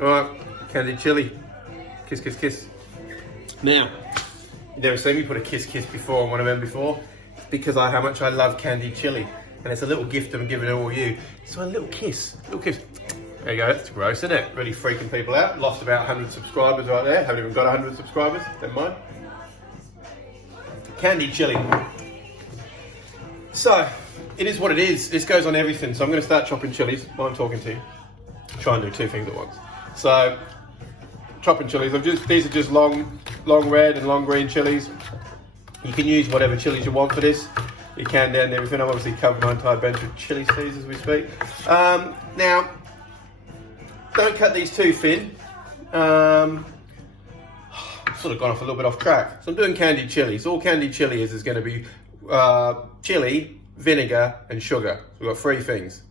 All right, candied chili. Kiss, kiss, kiss. Now, you never seen me put a kiss, kiss before on one of them before. It's because how much I love candied chili. And it's a little gift I'm giving to all you. So a little kiss, little kiss. There you go, that's gross, isn't it? Really freaking people out. Lost about 100 subscribers right there. Haven't even got 100 subscribers, never mind. Candied chili. So, it is what it is. This goes on everything. So I'm going to start chopping chilies while I'm talking to you. Try and do two things at once. So, chopping chilies. These are just long red and long green chilies. You can use whatever chilies you want for this. You can down everything. I've obviously covered my entire bench with chili seeds as we speak. Now, don't cut these too thin. Sort of gone off a little bit off track. So I'm doing candied chili. So all candied chili is going to be chili, vinegar, and sugar. So we've got three things.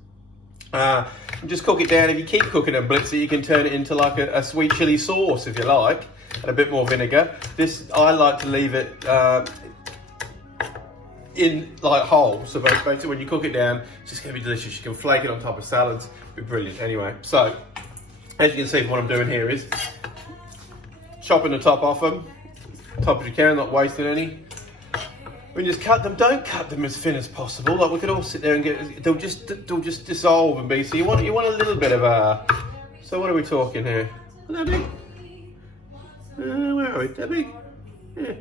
Just cook it down. If you keep cooking and blitz it, you can turn it into like a sweet chili sauce if you like, and a bit more vinegar. This I like to leave it in like whole. So basically, when you cook it down, it's just going to be delicious. You can flake it on top of salads. It'll be brilliant. Anyway, so as you can see, what I'm doing here is chopping the top off them, top as you can, not wasting any. When you just cut them, don't cut them as thin as possible. Like we could all sit there and get, they'll just dissolve and be. So you want a little bit of a. So what are we talking here? That big? Where are we? That big? Yeah.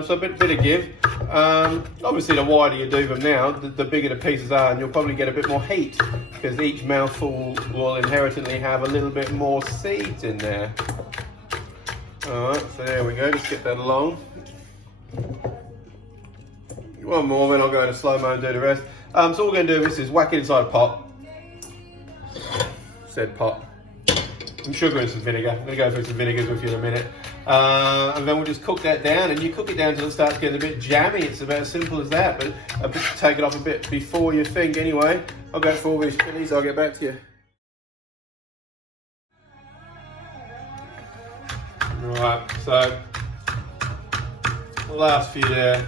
So a bit of give. Obviously, the wider you do them now, the bigger the pieces are, and you'll probably get a bit more heat because each mouthful will inherently have a little bit more seeds in there. All right, so there we go. Just get that along. One more, then I'll go into slow-mo and do the rest. So all we're going to do with this is whack it inside a pot. Said pot. Some sugar and some vinegar. I'm going to go through some vinegars with you in a minute. And then we'll just cook that down, and you cook it down until it starts getting a bit jammy. It's about as simple as that, but take it off a bit before you think. Anyway, I'll go for all these chilies. I'll get back to you. Right, so the last few there.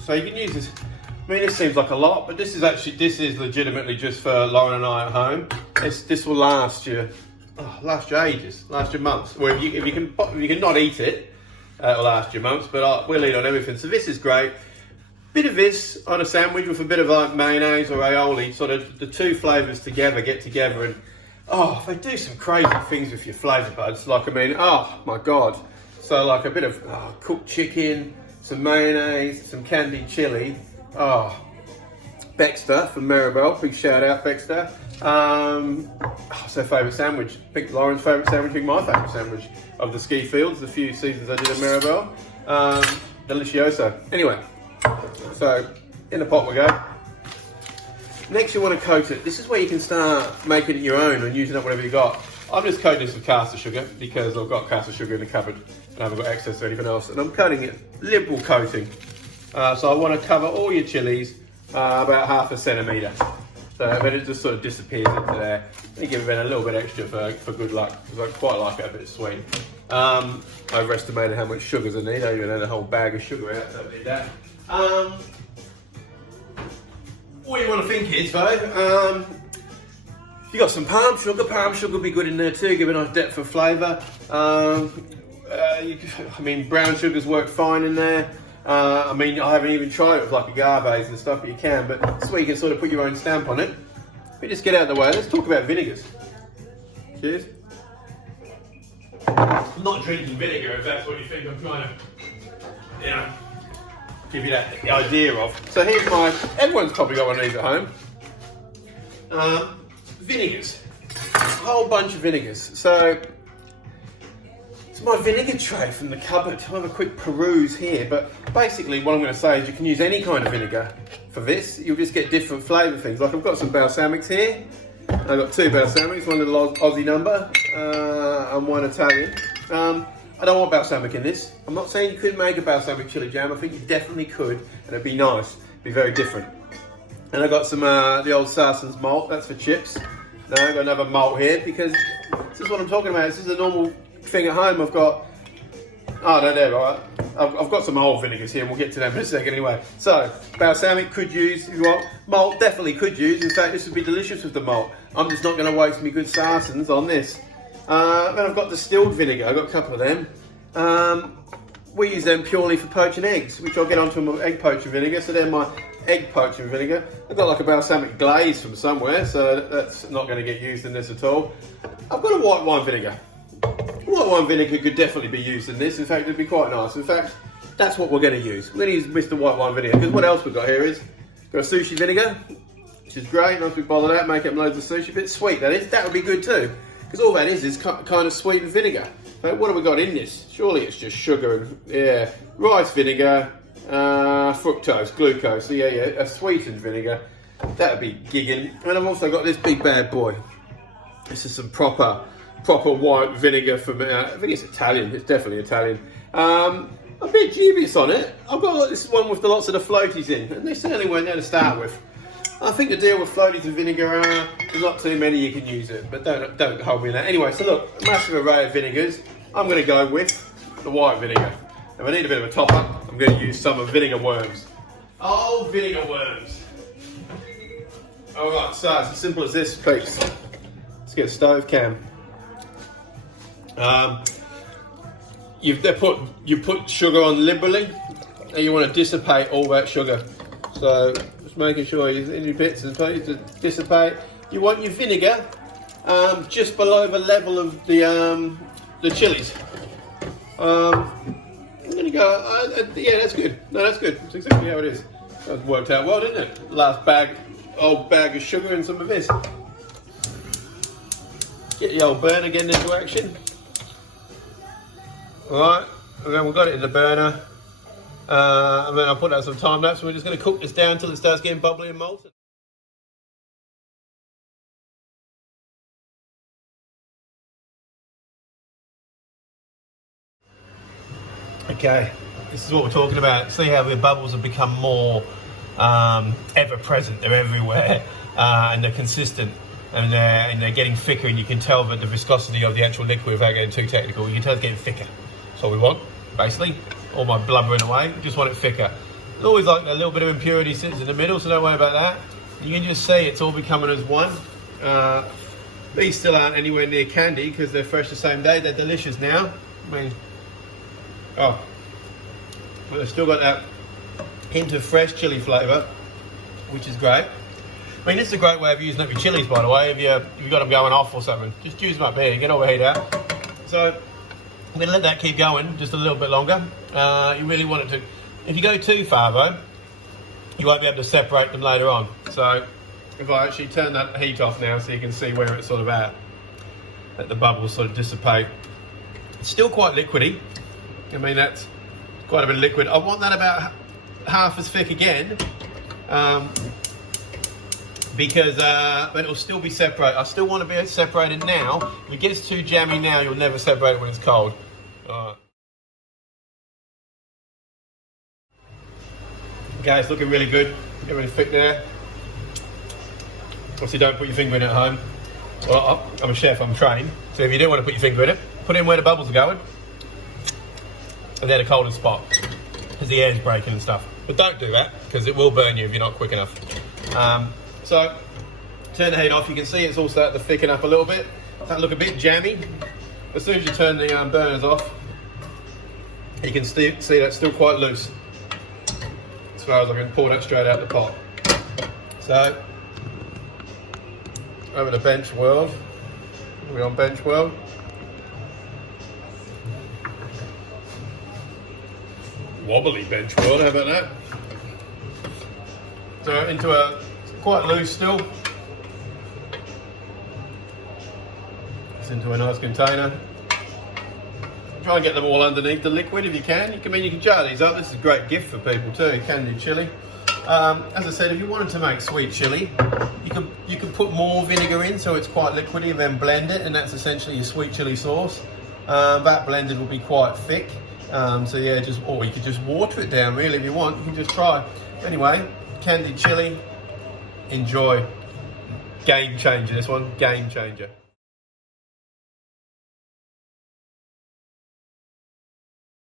So you can use this. I mean, this seems like a lot, but this is legitimately just for Lauren and I at home. This will last you. Last you ages, last you months. Well, if you can not eat it, it'll last you months. But we'll eat on everything. So this is great. Bit of this on a sandwich with a bit of like mayonnaise or aioli. Sort of the two flavors get together, and they do some crazy things with your flavor buds. Like oh my god. So like a bit of cooked chicken, some mayonnaise, some candied chili. Baxter from Maribel. Big shout out, Baxter. What's their favourite sandwich? Pick Lauren's favourite sandwich, pick my favourite sandwich of the ski fields, the few seasons I did at Maribel. Delicioso. Anyway, so in the pot we go. Next you want to coat it. This is where you can start making it your own and using up whatever you got. I'm just coating this with caster sugar because I've got caster sugar in the cupboard and I haven't got access to anything else. And I'm coating it, liberal coating. So I want to cover all your chilies about 1/2 centimetre. So then it just sort of disappears into there. You give it a little bit extra for good luck, because I quite like it a bit sweet. I overestimated how much sugars I need. I even had a whole bag of sugar out, so I did that. What you want to think is though, you got some palm sugar will be good in there too, give a nice depth of flavour. Brown sugars work fine in there. I haven't even tried it with like agaves and stuff, but you can. But this way you can sort of put your own stamp on it. Let me just get out of the way. Let's talk about vinegars. Cheers. I'm not drinking vinegar, if that's what you think I'm trying to, give you the idea of. So here's everyone's probably got one of these at home. Vinegars. A whole bunch of vinegars. So it's my vinegar tray from the cupboard. I'll have a quick peruse here, but basically what I'm going to say is you can use any kind of vinegar for this. You'll just get different flavour things. Like I've got some balsamics here. I've got 2 balsamics, one little Aussie number and one Italian. I don't want balsamic in this. I'm not saying you couldn't make a balsamic chili jam. I think you definitely could, and it'd be nice. It'd be very different. And I got some the old Sarson's malt. That's for chips. Now I've got another malt here because this is what I'm talking about. This is a normal thing at home. I've got Oh, no, they're right. I've got some old vinegars here, and we'll get to them in a second anyway. So, balsamic could use, if you want. Malt definitely could use. In fact, this would be delicious with the malt. I'm just not going to waste me good sarsens on this. Then I've got distilled vinegar. I've got a couple of them. We use them purely for poaching eggs, which I'll get onto my egg poaching vinegar. So they're my egg poaching vinegar. I've got like a balsamic glaze from somewhere, so that's not going to get used in this at all. I've got a white wine vinegar. White wine vinegar could definitely be used in this. In fact, it'd be quite nice. In fact, that's what we're going to use. We're going to use Mr. White Wine Vinegar, because what else we've got here is, got a sushi vinegar, which is great. Once we bottle that, make up loads of sushi, a bit sweet that is. That would be good too, because all that is kind of sweetened vinegar. So what have we got in this? Surely it's just sugar and, rice vinegar, fructose, glucose. So yeah, a sweetened vinegar. That would be gigging. And I've also got this big bad boy. This is some proper white vinegar from, I think it's Italian, it's definitely Italian. I'm a bit dubious on it. I've got this one with lots of the floaties in, and they certainly weren't there to start with. I think the deal with floaties and vinegar, there's not too many you can use it, but don't hold me in that. Anyway, so look, a massive array of vinegars. I'm going to go with the white vinegar. If I need a bit of a top up, I'm going to use some of vinegar worms. Oh, vinegar worms. Alright, so it's as simple as this, peeps. Let's get a stove cam. You put sugar on liberally, and you want to dissipate all that sugar. So just making sure you in your bits and pieces to dissipate. You want your vinegar just below the level of the chilies. I'm gonna go. Yeah, that's good. No, that's good. That's exactly how it is. That worked out well, didn't it? Last old bag of sugar and some of this. Get the old burner getting into action. Alright, and then we've got it in the burner, and then I'll put out some time lapse, and we're just going to cook this down until it starts getting bubbly and molten. Okay, this is what we're talking about. See how the bubbles have become more ever present, they're everywhere, and they're consistent. And they're getting thicker, and you can tell that the viscosity of the actual liquid, without getting too technical, you can tell it's getting thicker. That's what we want, basically. All my blubbering away, we just want it thicker. There's always like a little bit of impurity sits in the middle, so don't worry about that. You can just see it's all becoming as one. These still aren't anywhere near candy because they're fresh the same day. They're delicious now. I mean, but they've still got that hint of fresh chili flavour, which is great. I mean, this is a great way of using up your chilies, by the way, if you've got them going off or something. Just use them up here, get all the heat out. So, I'm going to let that keep going just a little bit longer. You really want it to... If you go too far, though, you won't be able to separate them later on. So, if I actually turn that heat off now so you can see where it's sort of at, let the bubbles sort of dissipate. It's still quite liquidy. I mean, that's quite a bit of liquid. I want that about half as thick again. Because it'll still be separated. I still want to be separated now. If it gets too jammy now, you'll never separate it when it's cold. Alright. Okay, it's looking really good. Get really thick there. Obviously, don't put your finger in it at home. Well, I'm a chef, I'm trained. So if you do want to put your finger in it, put it in where the bubbles are going. And they're the coldest spot, because the air's breaking and stuff. But don't do that, because it will burn you if you're not quick enough. So, turn the heat off. You can see it's all starting to thicken up a little bit. That look a bit jammy. As soon as you turn the burners off, you can see that's still quite loose. As far as I can pour that straight out the pot. So, over to bench world. Are we on bench world? Wobbly bench world, how about that? So into a quite loose still. It's into a nice container. Try and get them all underneath the liquid if you can. You can jar these up. This is a great gift for people too. Candied chili. As I said, if you wanted to make sweet chili, you can put more vinegar in so it's quite liquidy, and then blend it, and that's essentially your sweet chili sauce. That blended will be quite thick. So yeah, or you could just water it down really if you want. You can just try. Anyway, candied chili. Enjoy. Game changer, this one, game changer.